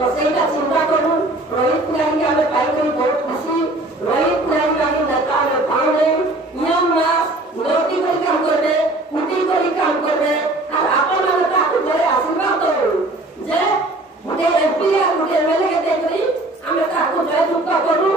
तो ସେଇଟା ଚିନ୍ତା କରୁ ରୋହିତ ନାଇକି ଆମେ ପାଇକରି ବହୁତ ଖୁସି ରୋହିତ ନାଇକି ଆମେ ନେତା ଆମେ ପାଉନେ ନିୟମ ମାସ ନୋଟି କରି କାମ କରିବେ କୁଟି କରି କାମ କରିବେ আর ଆପଣ ମାନେ ତାକୁ ଥରେ ଆଶୀର୍ବାଦ ଦଉ ଯେ ଗୋଟେ ଏମପି ଆଉ ଗୋଟେ ଏମଏଲଏ କେ ଦେଇକରି ଆମେ ତାକୁ ଜୟଯୁକ୍ତ କରୁ